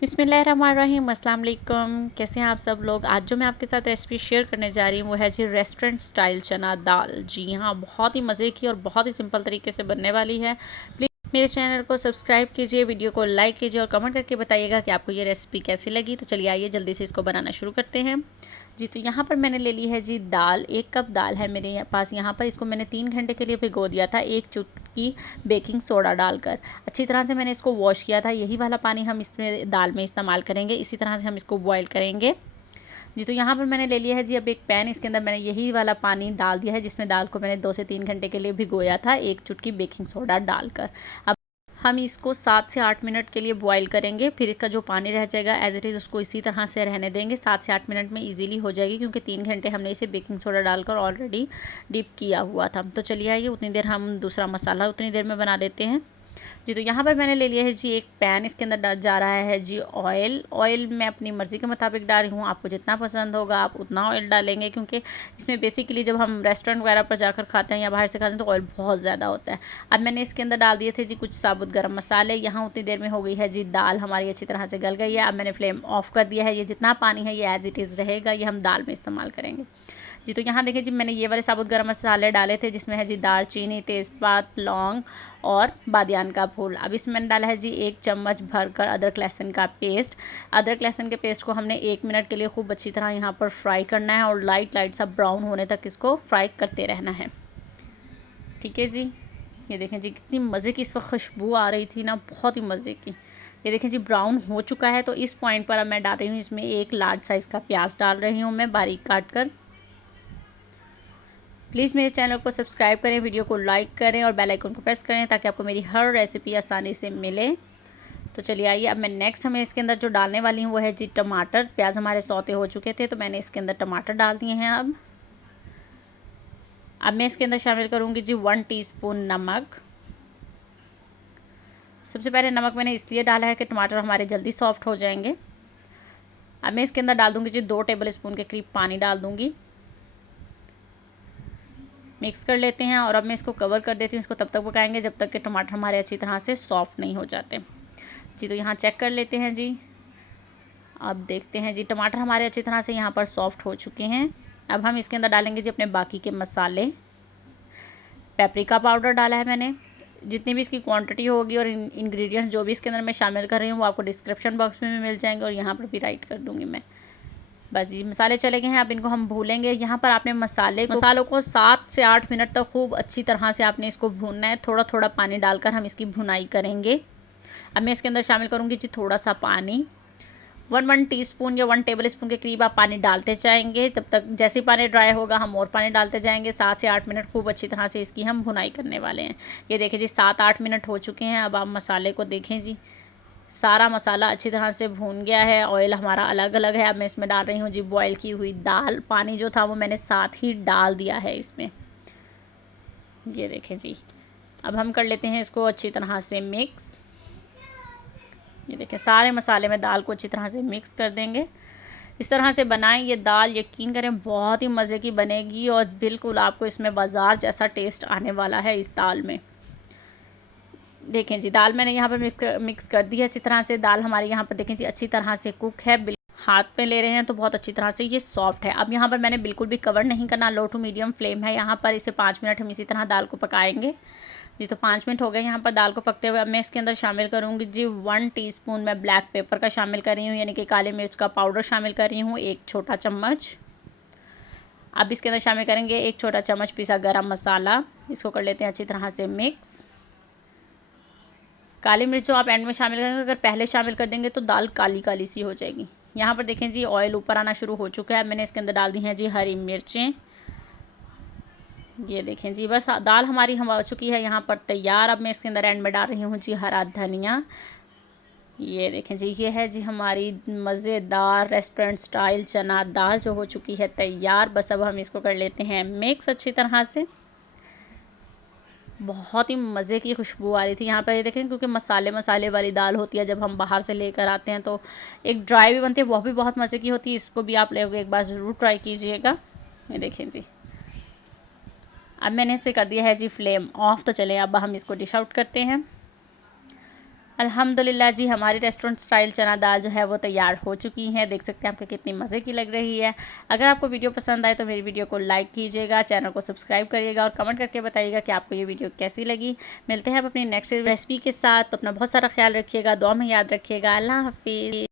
बिस्मिल्लाहिर्रहमानिर्रहीम, अस्सलाम वालेकुम। कैसे हैं आप सब लोग। आज जो मैं आपके साथ रेसिपी शेयर करने जा रही हूँ वो है जी रेस्टोरेंट स्टाइल चना दाल। जी हाँ, बहुत ही मज़े की और बहुत ही सिंपल तरीके से बनने वाली है। प्लीज़ मेरे चैनल को सब्सक्राइब कीजिए, वीडियो को लाइक कीजिए और कमेंट करके बताइएगा कि आपको ये रेसिपी कैसी लगी। तो चलिए आइए जल्दी से इसको बनाना शुरू करते हैं। जी, तो यहाँ पर मैंने ले ली है जी दाल। 1 कप दाल है मेरे पास यहाँ पर। इसको मैंने 3 घंटे के लिए भिगो दिया था, 1 चुटकी बेकिंग सोडा डालकर। अच्छी तरह से मैंने इसको वॉश किया था। यही वाला पानी हम इसमें दाल में इस्तेमाल करेंगे। इसी तरह से हम इसको बॉयल करेंगे। जी, तो यहाँ पर मैंने ले लिया है जी अब एक पैन। इसके अंदर मैंने यही वाला पानी डाल दिया है जिसमें दाल को मैंने 2 से 3 घंटे के लिए भिगोया था, 1 चुटकी बेकिंग सोडा डालकर। अब हम इसको 7 से 8 मिनट के लिए बॉईल करेंगे। फिर इसका जो पानी रह जाएगा एज़ इट इज़ उसको इसी तरह से रहने देंगे। 7 से 8 मिनट में इजीली हो जाएगी क्योंकि 3 घंटे हमने इसे बेकिंग सोडा डालकर ऑलरेडी डिप किया हुआ था। तो चलिए आइए उतनी देर हम दूसरा मसाला उतनी देर में बना लेते हैं। जी, तो यहाँ पर मैंने ले लिया है जी एक पैन। इसके अंदर जा रहा है जी ऑयल मैं अपनी मर्ज़ी के मुताबिक डाल रही हूँ। आपको जितना पसंद होगा आप उतना ऑयल डालेंगे क्योंकि इसमें बेसिकली जब हम रेस्टोरेंट वगैरह पर जाकर खाते हैं या बाहर से खाते हैं तो ऑयल बहुत ज़्यादा होता है। अब मैंने इसके अंदर डाल दिए थे जी कुछ साबुत गरम मसाले। यहाँ उतनी देर में हो गई है जी दाल हमारी अच्छी तरह से गल गई है। अब मैंने फ्लेम ऑफ़ कर दिया है। ये जितना पानी है ये एज़ इट इज़ रहेगा, ये हम दाल में इस्तेमाल करेंगे। जी, तो यहाँ देखिए जी मैंने ये वाले साबुत गरम मसाले डाले थे जिसमें है जी दालचीनी, तेज़पात, लौंग और बादियान का फूल। अब इसमें मैंने डाला है जी 1 चम्मच भरकर अदरक लहसुन का पेस्ट। अदरक लहसुन के पेस्ट को हमने 1 मिनट के लिए खूब अच्छी तरह यहाँ पर फ्राई करना है और लाइट सा ब्राउन होने तक इसको फ्राई करते रहना है। ठीक है जी, ये देखें जी कितनी मज़े की इस वक्त खुशबू आ रही थी ना, बहुत ही मज़े की। ये देखें जी ब्राउन हो चुका है। तो इस पॉइंट पर अब मैं डाल रही हूँ इसमें 1 लार्ज साइज़ का प्याज डाल रही हूँ मैं बारीक काट कर। प्लीज़ मेरे चैनल को सब्सक्राइब करें, वीडियो को लाइक करें और बेल आइकन को प्रेस करें ताकि आपको मेरी हर रेसिपी आसानी से मिले। तो चलिए आइए अब मैं नेक्स्ट हमें इसके अंदर जो डालने वाली हूँ वो है जी टमाटर। प्याज हमारे सौते हो चुके थे तो मैंने इसके अंदर टमाटर डाल दिए हैं। अब मैं इसके अंदर शामिल करूँगी जी 1 टीस्पून नमक। सबसे पहले नमक मैंने इसलिए डाला है कि टमाटर हमारे जल्दी सॉफ्ट हो जाएंगे। अब मैं इसके अंदर डाल दूँगी जी 2 टेबल स्पून के करीब पानी डाल दूँगी। मिक्स कर लेते हैं और अब मैं इसको कवर कर देती हूँ। इसको तब तक पकाएंगे जब तक कि टमाटर हमारे अच्छी तरह से सॉफ़्ट नहीं हो जाते। जी, तो यहाँ चेक कर लेते हैं जी। अब देखते हैं जी टमाटर हमारे अच्छी तरह से यहाँ पर सॉफ़्ट हो चुके हैं। अब हम इसके अंदर डालेंगे जी अपने बाकी के मसाले। पेपरिका पाउडर डाला है मैंने। जितनी भी इसकी क्वांटिटी होगी और इंग्रेडिएंट्स जो भी इसके अंदर मैं शामिल कर रही हूँ वो आपको डिस्क्रिप्शन बॉक्स में भी मिल जाएंगे और यहाँ पर भी राइट कर दूँगी मैं। बस ये मसाले चले गए हैं। अब इनको हम भूलेंगे। यहाँ पर आपने मसालों को 7 से 8 मिनट तक खूब अच्छी तरह से आपने इसको भूनना है। थोड़ा थोड़ा पानी डालकर हम इसकी भुनाई करेंगे। अब मैं इसके अंदर शामिल करूँगी जी थोड़ा सा पानी। 1 टीस्पून या 1 टेबल स्पून के करीब आप पानी डालते जाएंगे। तब तक जैसे ही पानी ड्राई होगा हम और पानी डालते जाएंगे। 7 से 8 मिनट खूब अच्छी तरह से इसकी हम भुनाई करने वाले हैं। ये देखिए जी 7-8 मिनट हो चुके हैं। अब आप मसाले को देखें जी, सारा मसाला अच्छी तरह से भून गया है। ऑयल हमारा अलग अलग है। अब मैं इसमें डाल रही हूँ जी बॉयल की हुई दाल। पानी जो था वो मैंने साथ ही डाल दिया है इसमें। ये देखें जी, अब हम कर लेते हैं इसको अच्छी तरह से मिक्स। ये देखें सारे मसाले में दाल को अच्छी तरह से मिक्स कर देंगे। इस तरह से बनाएं ये दाल, यकीन करें बहुत ही मज़े की बनेगी और बिल्कुल आपको इसमें बाज़ार जैसा टेस्ट आने वाला है इस दाल में। देखें जी दाल मैंने यहाँ पर मिक्स कर दी है अच्छी तरह से। दाल हमारी यहाँ पर देखें जी अच्छी तरह से कुक है। हाथ पे ले रहे हैं तो बहुत अच्छी तरह से ये सॉफ्ट है। अब यहाँ पर मैंने बिल्कुल भी कवर नहीं करना, लो टू मीडियम फ्लेम है यहाँ पर। इसे 5 मिनट हम इसी तरह दाल को पकाएंगे। जी, तो 5 मिनट हो गए यहाँ पर दाल को पकते हुए। अब मैं इसके अंदर शामिल करूँगी जी 1 टीस्पून मैं ब्लैक पेपर का शामिल कर रही हूँ, यानी कि काली मिर्च का पाउडर शामिल कर रही हूँ 1 छोटा चम्मच। अब इसके अंदर शामिल करेंगे 1 छोटा चम्मच पिसा गरम मसाला। इसको कर लेते हैं अच्छी तरह से मिक्स। काली मिर्च जो आप एंड में शामिल करेंगे, अगर पहले शामिल कर देंगे तो दाल काली काली सी हो जाएगी। यहाँ पर देखें जी ऑयल ऊपर आना शुरू हो चुका है। मैंने इसके अंदर डाल दी हैं जी हरी मिर्चें। ये देखें जी बस दाल हमारी हो चुकी है यहाँ पर तैयार। अब मैं इसके अंदर एंड में डाल रही हूँ जी हरा धनिया। ये देखें जी ये है जी हमारी मज़ेदार रेस्टोरेंट स्टाइल चना दाल जो हो चुकी है तैयार। बस अब हम इसको कर लेते हैं मिक्स अच्छी तरह से। बहुत ही मज़े की खुशबू आ रही थी यहाँ पर। ये देखें क्योंकि मसाले वाली दाल होती है, जब हम बाहर से लेकर आते हैं तो एक ड्राई भी बनती है, वह भी बहुत मज़े की होती है। इसको भी आप लोग एक बार ज़रूर ट्राई कीजिएगा। ये देखें जी अब मैंने इसे कर दिया है जी फ्लेम ऑफ। तो चलें अब हम इसको डिश आउट करते हैं। अल्हम्दुलिल्लाह जी, हमारी रेस्टोरेंट स्टाइल चना दाल जो है वो तैयार हो चुकी हैं। देख सकते हैं आपको कितनी मज़े की लग रही है। अगर आपको वीडियो पसंद आए तो मेरी वीडियो को लाइक कीजिएगा, चैनल को सब्सक्राइब करिएगा और कमेंट करके बताइएगा कि आपको ये वीडियो कैसी लगी। मिलते हैं आप अपनी नेक्स्ट रेसिपी के साथ। तो अपना बहुत सारा ख्याल रखिएगा, दुआ में याद रखिएगा। अल्लाह हाफिज़।